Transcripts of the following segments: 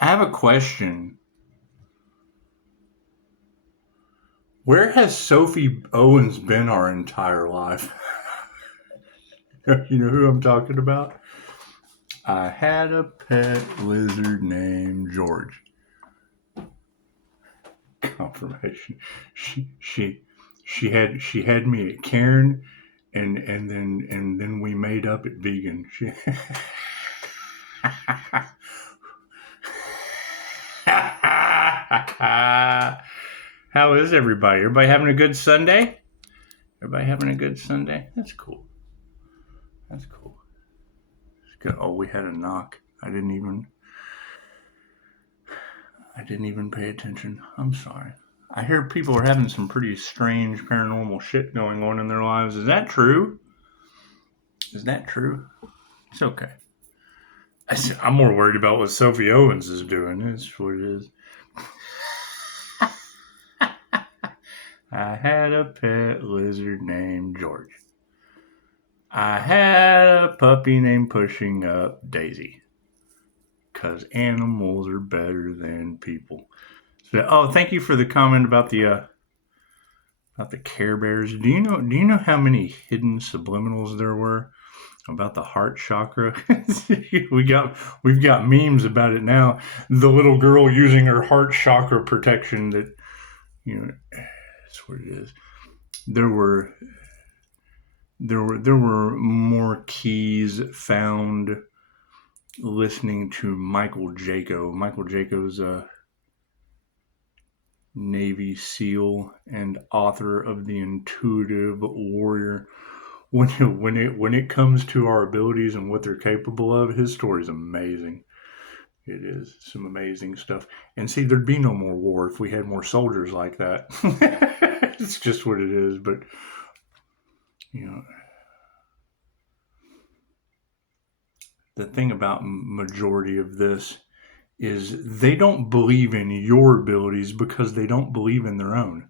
I have a question. Where has Sophie Owens been our entire life? You know who I'm talking about? I had a pet lizard named George. Confirmation. She had me at Karen, and then we made up at vegan. How is everybody? Everybody having a good Sunday? Everybody having a good Sunday? That's cool. That's cool. Good. Oh, we had a knock. I didn't even pay attention. I'm sorry. I hear people are having some pretty strange paranormal shit going on in their lives. Is that true? Is that true? It's okay. I'm more worried about what Sophie Owens is doing. That's what it is. I had a pet lizard named George. I had a puppy named Pushing Up Daisy. 'Cause animals are better than people. So, thank you for the comment about the Care Bears. Do you know how many hidden subliminals there were about the heart chakra? we've got memes about it now. The little girl using her heart chakra protection. That that's what it is. There were more keys found listening to Michael Jaco. Michael Jaco's a Navy SEAL and author of The Intuitive Warrior. When it comes to our abilities and what they're capable of, his story is amazing. It is some amazing stuff. And see, there'd be no more war if we had more soldiers like that. It's just what it is. But the thing about majority of this is they don't believe in your abilities because they don't believe in their own.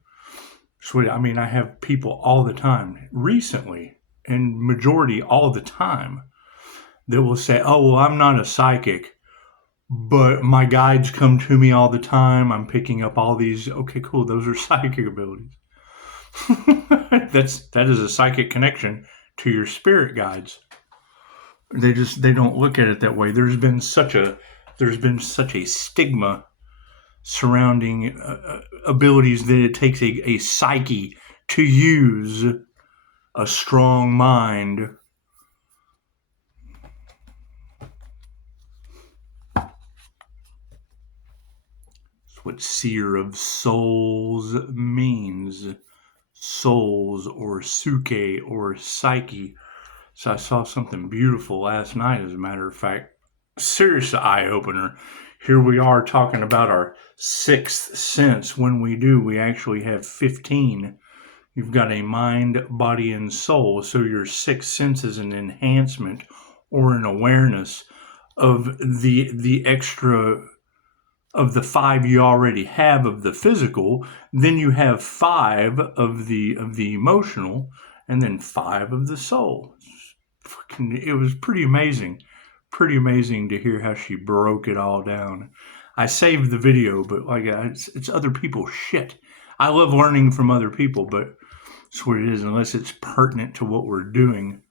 So, I mean, I have people all the time, recently, and majority all the time, that will say, oh, well, I'm not a psychic, but my guides come to me all the time. I'm picking up all these. Okay, cool. Those are psychic abilities. That is a psychic connection to your spirit guides. They don't look at it that way. There's been such a stigma surrounding abilities that it takes a psyche to use a strong mind. That's what seer of souls means. Souls or suke or psyche. So I saw something beautiful last night, as a matter of fact. Serious eye-opener. Here we are talking about our sixth sense. When we actually have 15. You've got a mind, body, and soul. So your sixth sense is an enhancement or an awareness of the extra of the 5 you already have of the physical. Then you have 5 of the emotional, and then 5 of the soul. It was pretty amazing. Pretty amazing to hear how she broke it all down. I saved the video, but it's other people's shit. I love learning from other people, but that's what it is, unless it's pertinent to what we're doing.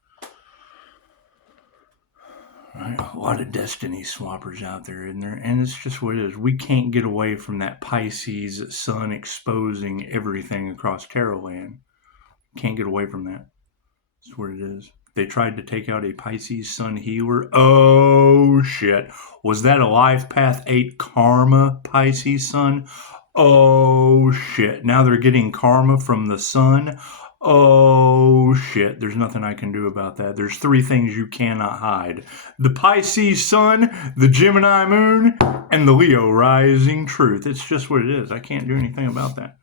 Right? A lot of destiny swappers out there, isn't there? And it's just what it is. We can't get away from that Pisces sun exposing everything across Tarot land. Can't get away from that. That's what it is. They tried to take out a Pisces sun healer. Oh, shit. Was that a Life Path 8 karma Pisces sun? Oh, shit. Now they're getting karma from the sun. Oh, shit. There's nothing I can do about that. There's 3 things you cannot hide. The Pisces sun, the Gemini moon, and the Leo rising truth. It's just what it is. I can't do anything about that.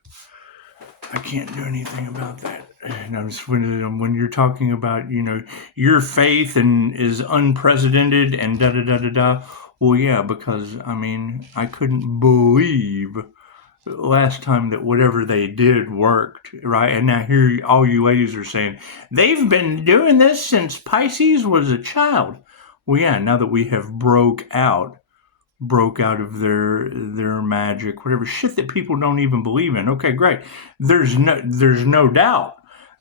I can't do anything about that. And I'm just, when you're talking about, your faith and is unprecedented and da-da-da-da-da, well, yeah, because, I couldn't believe last time that whatever they did worked, right? And now here all you ladies are saying, they've been doing this since Pisces was a child. Well, yeah, now that we have broke out, broke out of their magic, whatever shit that people don't even believe in. Okay, great. There's no doubt.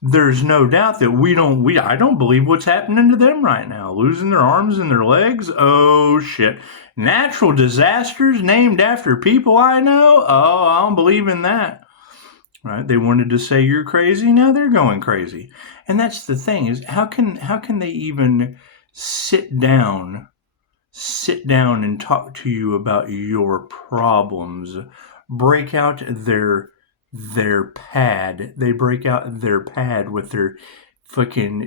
There's no doubt that I don't believe what's happening to them right now. Losing their arms and their legs. Oh shit. Natural disasters named after people I know. Oh, I don't believe in that. Right? They wanted to say you're crazy. Now they're going crazy. And that's the thing, is how can they even sit down and talk to you about your problems, break out their pad. They break out their pad with their fucking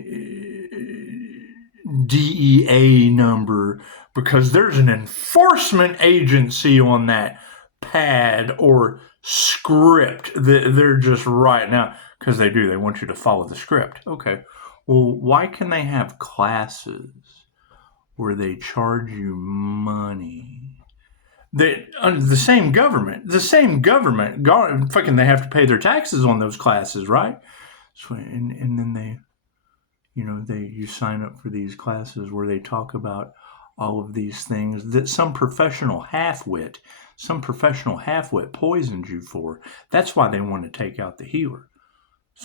DEA number, because there's an enforcement agency on that pad or script that they're just writing out, because they want you to follow the script. Okay, well, why can they have classes where they charge you money? They, under the same government, fucking, they have to pay their taxes on those classes, right? So, and then you sign up for these classes where they talk about all of these things that some professional halfwit poisons you for. That's why they want to take out the healer.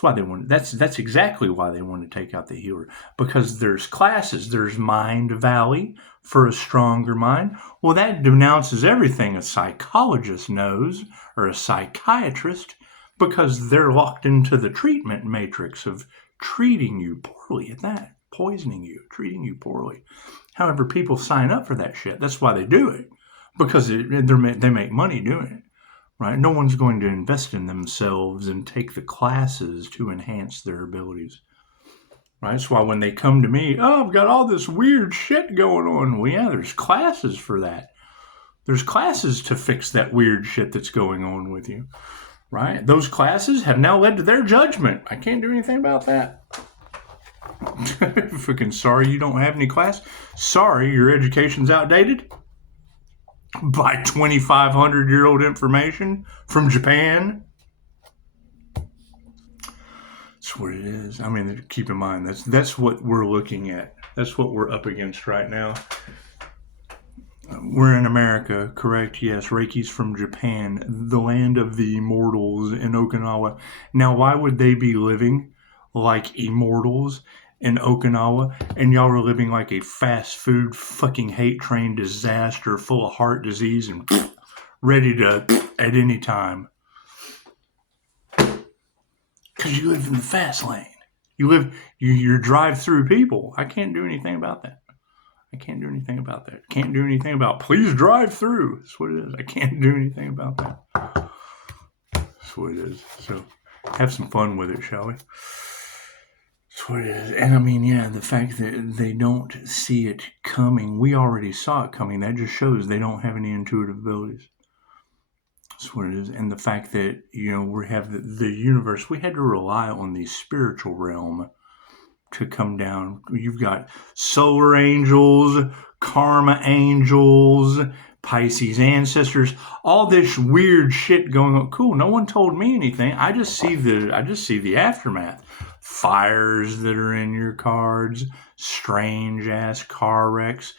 That's exactly why they want to take out the healer, because there's classes. There's Mind Valley for a stronger mind. Well, that denounces everything a psychologist knows or a psychiatrist, because they're locked into the treatment matrix of treating you poorly at that, poisoning you, treating you poorly. However, people sign up for that shit. That's why they do it, because they make money doing it. Right? No one's going to invest in themselves and take the classes to enhance their abilities. Right? That's why when they come to me, oh, I've got all this weird shit going on. Well, yeah, there's classes for that. There's classes to fix that weird shit that's going on with you. Right? Those classes have now led to their judgment. I can't do anything about that. Fucking sorry you don't have any class. Sorry your education's outdated. By 2,500-year-old information from Japan. That's what it is. I mean, keep in mind, that's what we're looking at. That's what we're up against right now. We're in America, correct? Yes, Reiki's from Japan, the land of the immortals in Okinawa. Now, why would they be living like immortals in Okinawa, and y'all are living like a fast food fucking hate train disaster full of heart disease and ready to at any time? Because you live in the fast lane. You're drive-through people. I can't do anything about that. Can't do anything about please drive through. That's what it is. I can't do anything about that. That's what it is. So have some fun with it, shall we? That's what it is. And I mean, yeah, the fact that they don't see it coming, we already saw it coming. That just shows they don't have any intuitive abilities. That's what it is. And the fact that, we have the universe, we had to rely on the spiritual realm to come down. You've got solar angels, karma angels, Pisces ancestors, all this weird shit going on. Cool. No one told me anything. I just see the aftermath. Fires that are in your cards, strange ass car wrecks.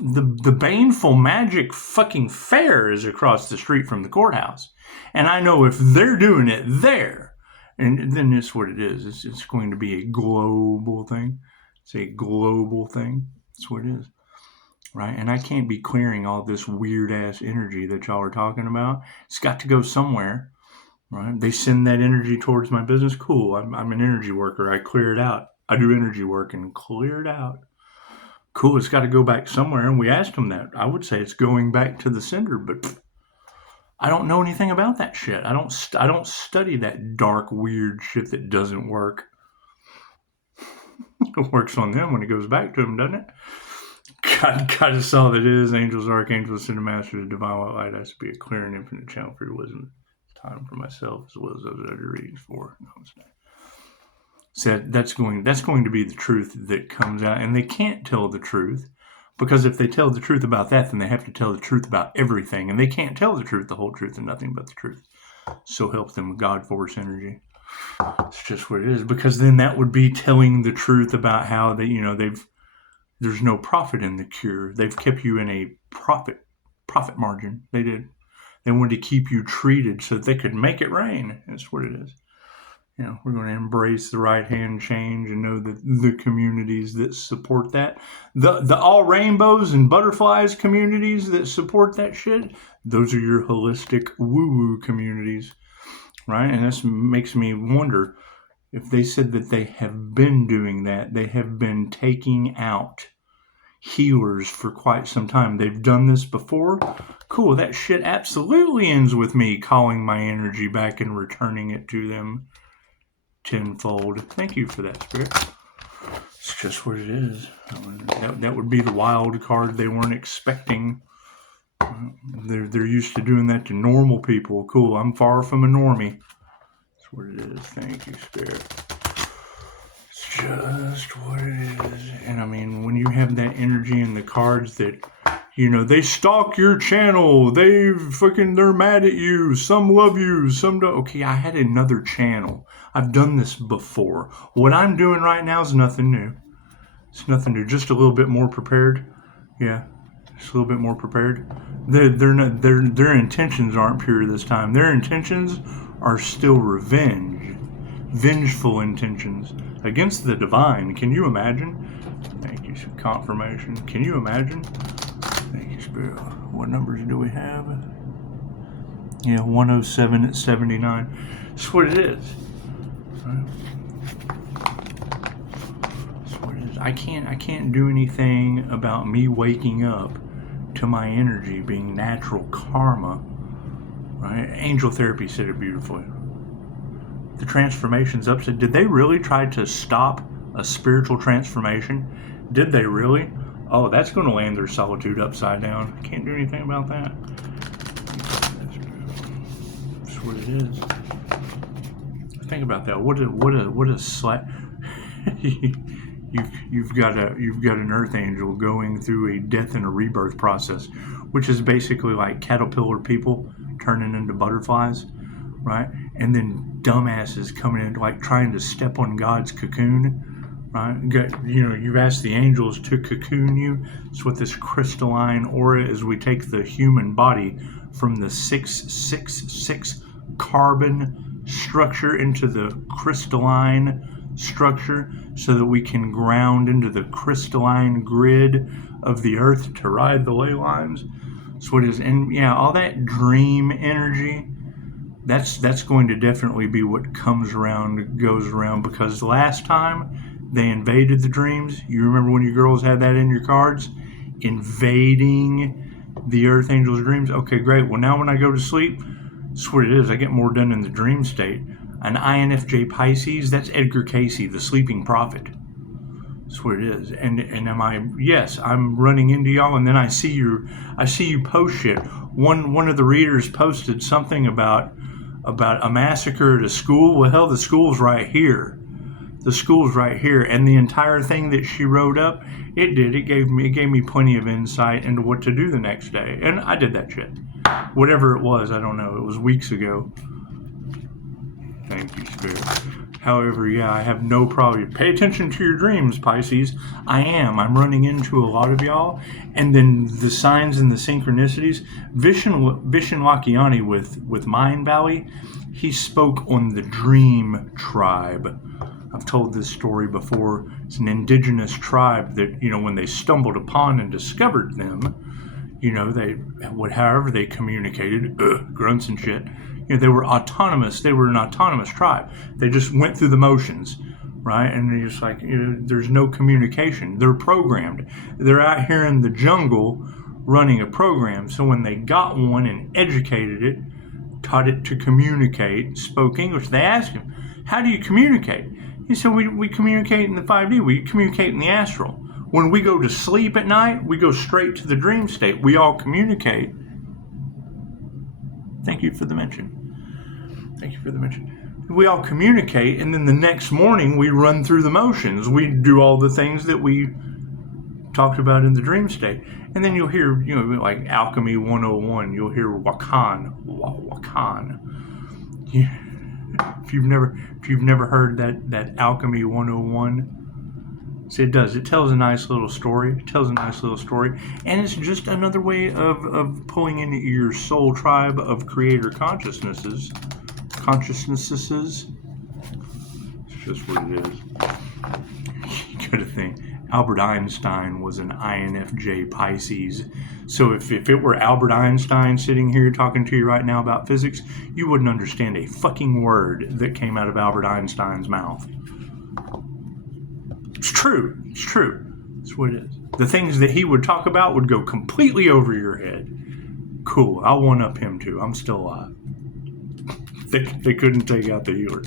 The baneful magic fucking fair is across the street from the courthouse. And I know if they're doing it there, and then it's what it is. It's going to be a global thing. It's a global thing. That's what it is. Right? And I can't be clearing all this weird-ass energy that y'all are talking about. It's got to go somewhere. Right? They send that energy towards my business. Cool. I'm an energy worker. I clear it out. I do energy work and clear it out. Cool. It's got to go back somewhere. And we asked them that. I would say it's going back to the sender, but I don't know anything about that shit. I don't study that dark, weird shit that doesn't work. It works on them when it goes back to them, doesn't it? God is all that is. Angels, archangels, and masters, divine light has to be a clear and infinite channel for your wisdom. Time for myself as well as those that are reading for. Namaste. So that's going to be the truth that comes out, and they can't tell the truth. Because if they tell the truth about that, then they have to tell the truth about everything. And they can't tell the truth, the whole truth, and nothing but the truth. So help them God force energy. It's just what it is. Because then that would be telling the truth about how there's no profit in the cure. They've kept you in a profit profit margin. They did. They wanted to keep you treated so that they could make it rain. That's what it is. We're going to embrace the right-hand change and know that the communities that support that, the all rainbows and butterflies communities that support that shit, those are your holistic woo-woo communities, right? And this makes me wonder if they said that they have been doing that, they have been taking out healers for quite some time. They've done this before. Cool, that shit absolutely ends with me calling my energy back and returning it to them tenfold. Thank you for that, Spirit. It's just what it is. That would be the wild card they weren't expecting. They're used to doing that to normal people. Cool, I'm far from a normie. That's what it is. Thank you, Spirit. It's just what it is. And I mean, when you have that energy in the cards that, they stalk your channel, they're mad at you, some love you, some don't. Okay, I had another channel. I've done this before. What I'm doing right now is nothing new. It's nothing new. Just a little bit more prepared. Yeah, just a little bit more prepared. Their intentions aren't pure this time. Their intentions are still revenge. Vengeful intentions against the divine. Can you imagine? Thank you. Confirmation. Can you imagine? Thank you, Spirit. What numbers do we have? Yeah, 107 at 79. That's what it is. That's what it is. I can't do anything about me waking up to my energy being natural karma. Right? Angel Therapy said it beautifully. The transformation's upset. Did they really try to stop a spiritual transformation? Did they really? Oh, that's going to land their solitude upside down. Can't do anything about that. That's what it is. Think about that. What a slap. You've got an earth angel going through a death and a rebirth process, which is basically like caterpillar people turning into butterflies, right? And then dumbasses coming in like trying to step on God's cocoon, right? You've asked the angels to cocoon you. It's with this crystalline aura as we take the human body from the 666 carbon structure into the crystalline structure so that we can ground into the crystalline grid of the earth to ride the ley lines. That's what it is. And yeah, all that dream energy, that's going to definitely be what comes around, goes around, because last time they invaded the dreams, you remember when you girls had that in your cards? Invading the earth angel's dreams. Okay, great. Well, now when I go to sleep, that's what it is. I get more done in the dream state. An INFJ Pisces, that's Edgar Casey, the sleeping prophet. That's what it is. And yes, I'm running into y'all, and then I see you post shit. One of the readers posted something about a massacre at a school. Well, hell, the school's right here. The school's right here, and the entire thing that she wrote up, it gave me plenty of insight into what to do the next day, and I did that shit. Whatever it was, I don't know. It was weeks ago. Thank you, Spirit. However, yeah, I have no problem. Pay attention to your dreams, Pisces. I'm running into a lot of y'all, and then the signs and the synchronicities. Vishen Lakiani with Mind Valley, he spoke on the Dream Tribe. I've told this story before. It's an indigenous tribe that, when they stumbled upon and discovered them, however they communicated, grunts and shit, they were autonomous. They were an autonomous tribe. They just went through the motions, right? And they're just like, there's no communication. They're programmed. They're out here in the jungle running a program. So when they got one and educated it, taught it to communicate, spoke English, they asked him, how do you communicate? He said, we communicate in the 5D. We communicate in the astral. When we go to sleep at night, we go straight to the dream state. We all communicate. Thank you for the mention. Thank you for the mention. We all communicate, and then the next morning we run through the motions. We do all the things that we talked about in the dream state. And then you'll hear, like Alchemy 101, you'll hear Wakan. Yeah. If you've never heard that Alchemy 101 So it does. It tells a nice little story. And it's just another way of pulling into your soul tribe of creator consciousnesses. It's just what it is. You gotta think. Albert Einstein was an INFJ Pisces. So if it were Albert Einstein sitting here talking to you right now about physics, you wouldn't understand a fucking word that came out of Albert Einstein's mouth. It's true. That's what it is. The things that he would talk about would go completely over your head. Cool. I'll one-up him too. I'm still alive. They couldn't take out the healer.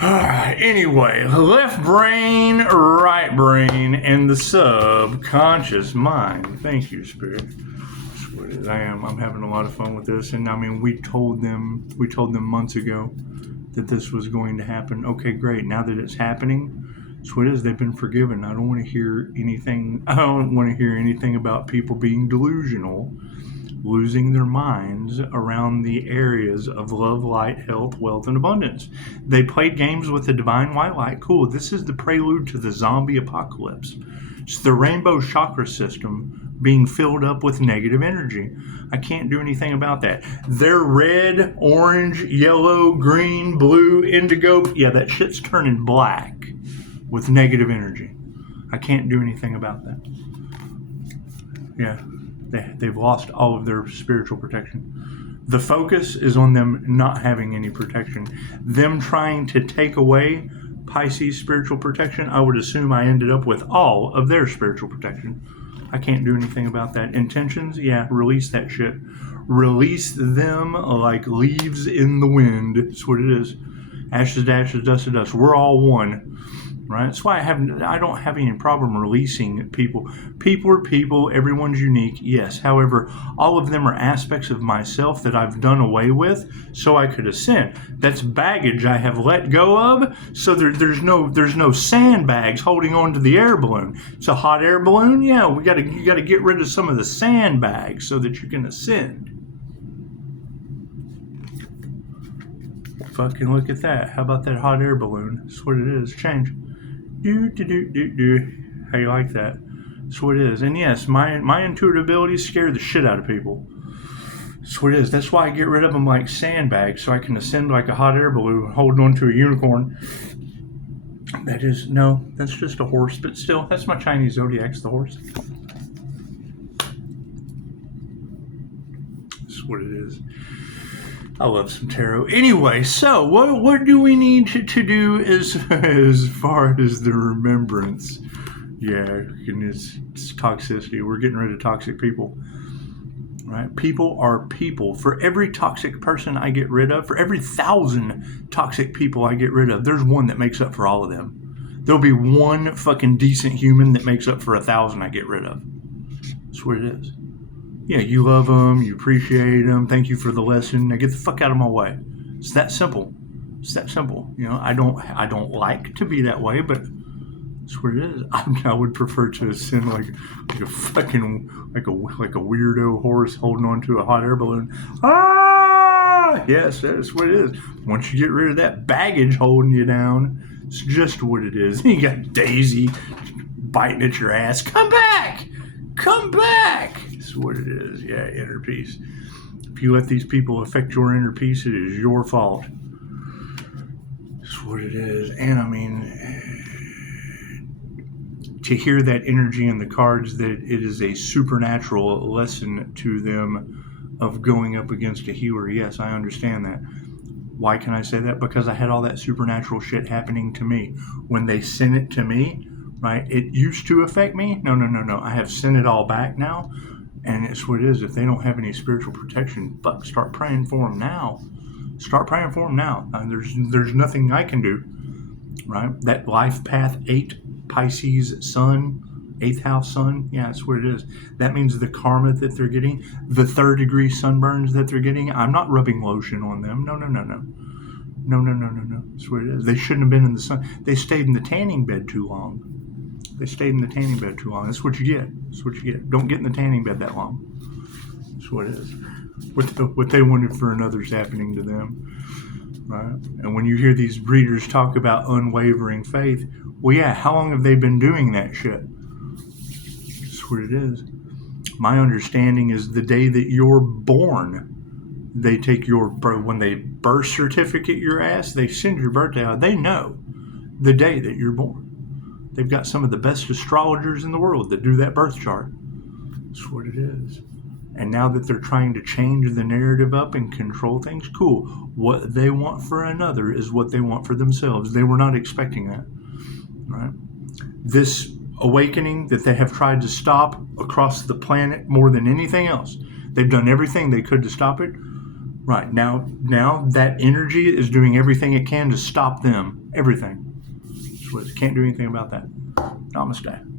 Alright, anyway, left brain, right brain, and the subconscious mind. Thank you, Spirit. That's what it is. I'm having a lot of fun with this, and I mean, we told them months ago that this was going to happen. Okay, great. Now that it's happening, that's what it is. They've been forgiven. I don't want to hear anything about people being delusional, losing their minds around the areas of love, light, health, wealth, and abundance. They played games with the divine white light. Cool. This is the prelude to the zombie apocalypse. It's the rainbow chakra system being filled up with negative energy. I can't do anything about that. They're red, orange, yellow, green, blue, indigo. Yeah, that shit's turning black with negative energy. I can't do anything about that. Yeah. They've lost all of their spiritual protection. The focus is on them not having any protection. Them trying to take away Pisces' spiritual protection, I would assume I ended up with all of their spiritual protection. I can't do anything about that. Intentions, yeah, release that shit. Release them like leaves in the wind. That's what it is. Ashes to ashes, dust to dust. We're all one. Right? That's why I don't have any problem releasing people. People are people. Everyone's unique. Yes. However, all of them are aspects of myself that I've done away with so I could ascend. That's baggage I have let go of. So there's no sandbags holding on to the air balloon. It's a hot air balloon. Yeah, you got to get rid of some of the sandbags so that you can ascend. Fucking look at that. How about that hot air balloon? That's what it is. Change. How you like that? That's what it is. And yes, my intuitive abilities scare the shit out of people. That's what it is. That's why I get rid of them like sandbags, so I can ascend like a hot air balloon holding on to a unicorn. That's just a horse, but still, that's my Chinese zodiac's the horse. That's what it is. I love some tarot. Anyway, so what do we need to do as far as the remembrance? Yeah, it's toxicity. We're getting rid of toxic people. Right? People are people. For every toxic person I get rid of, for every 1,000 toxic people I get rid of, there's one that makes up for all of them. There'll be one fucking decent human that makes up for 1,000 I get rid of. That's what it is. Yeah, you love them, you appreciate them, thank you for the lesson. Now get the fuck out of my way. It's that simple. You know, I don't like to be that way, but that's what it is. I would prefer to ascend like a fucking like a weirdo horse holding on to a hot air balloon. Ah, yes, that's what it is. Once you get rid of that baggage holding you down, it's just what it is. You got Daisy biting at your ass. Come back. That's what it is. Yeah, inner peace. If you let these people affect your inner peace, it is your fault. That's what it is. And I mean, to hear that energy in the cards, that it is a supernatural lesson to them of going up against a healer. Yes, I understand that. Why can I say that? Because I had all that supernatural shit happening to me. When they sent it to me, right, it used to affect me. No. I have sent it all back now. And it's what it is. If they don't have any spiritual protection, fuck, start praying for them now. There's nothing I can do, right? That life path 8 Pisces sun, 8th house sun, yeah, that's what it is. That means the karma that they're getting, the 3rd degree sunburns that they're getting, I'm not rubbing lotion on them. No. That's what it is. They shouldn't have been in the sun. They stayed in the tanning bed too long. That's what you get. Don't get in the tanning bed that long. That's what it is. What they wanted for another's happening to them. right? And when you hear these readers talk about unwavering faith, well, yeah, how long have they been doing that shit? That's what it is. My understanding is the day that you're born, they take when they birth certificate your ass, they send your birthday out. They know the day that you're born. They've got some of the best astrologers in the world that do that birth chart. That's what it is. And now that they're trying to change the narrative up and control things, cool. What they want for another is what they want for themselves. They were not expecting that, right? This awakening that they have tried to stop across the planet more than anything else, they've done everything they could to stop it. Right, now that energy is doing everything it can to stop them. Everything. So it can't do anything about that. Namaste.